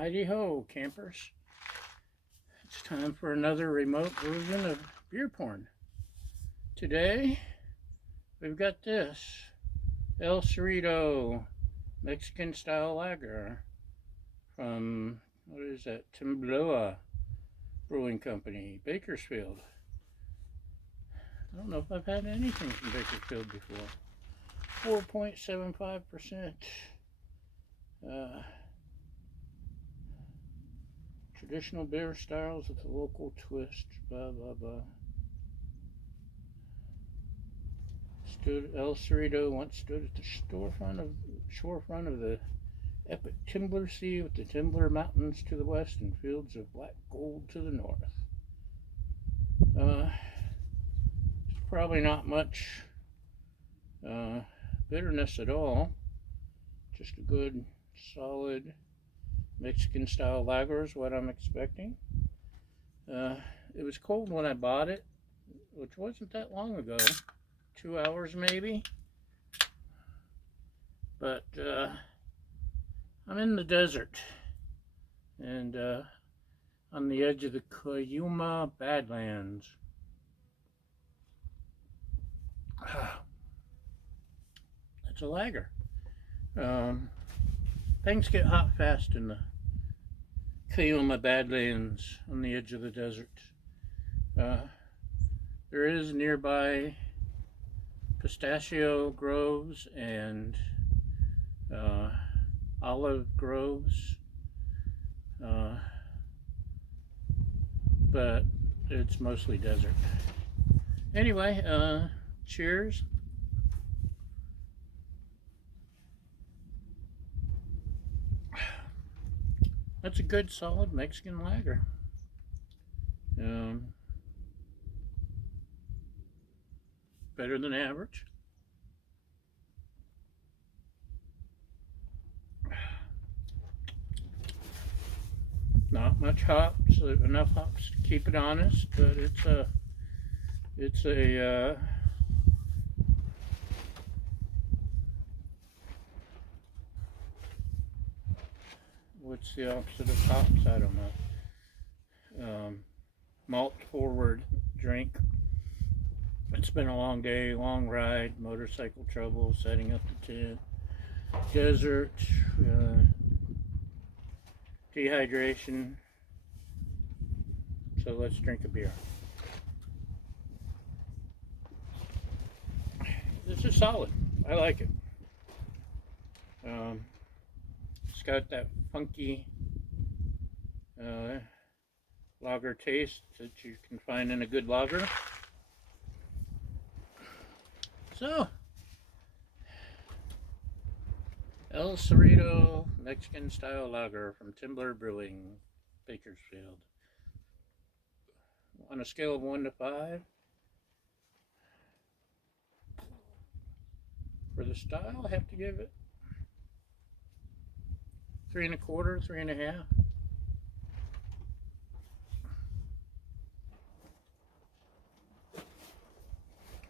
Heidi ho, campers. It's time for another remote version of beer porn. Today, we've got this El Cerrito Mexican style lager from, what is that, Temblor Brewing Company, Bakersfield. I don't know if I've had anything from Bakersfield before. 4.75%. Traditional beer styles with a local twist. Blah blah blah. El Cerrito once stood at the shorefront of the epic Temblor Sea, with the Temblor Mountains to the west and fields of black gold to the north. There's probably not much bitterness at all. Just a good, solid Mexican style lager is what I'm expecting. It was cold when I bought it, which wasn't that long ago, 2 hours maybe. But I'm in the desert and on the edge of the Cuyama Badlands. It's a lager. Things get hot fast in the Cuyama Badlands on the edge of the desert. There is nearby pistachio groves and olive groves, but it's mostly desert. Anyway, cheers. That's a good, solid Mexican lager. Better than average. Not much hops, enough hops to keep it honest, but it's a what's the opposite of hops? I don't know. Malt forward drink. It's been a long day, long ride, motorcycle trouble, setting up the tent, desert, dehydration. So let's drink a beer. This is solid. I like it. It's got that funky lager taste that you can find in a good lager. So, El Cerrito Mexican style lager from Temblor Brewing, Bakersfield. On a scale of 1 to 5, for the style, I have to give it 3 1/4, 3 1/2.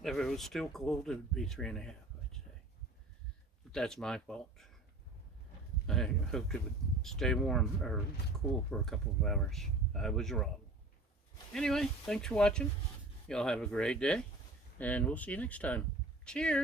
If it was still cold, it would be 3 1/2, I'd say. But that's my fault. I hoped it would stay warm or cool for a couple of hours. I was wrong. Anyway, thanks for watching. Y'all have a great day, and we'll see you next time. Cheers!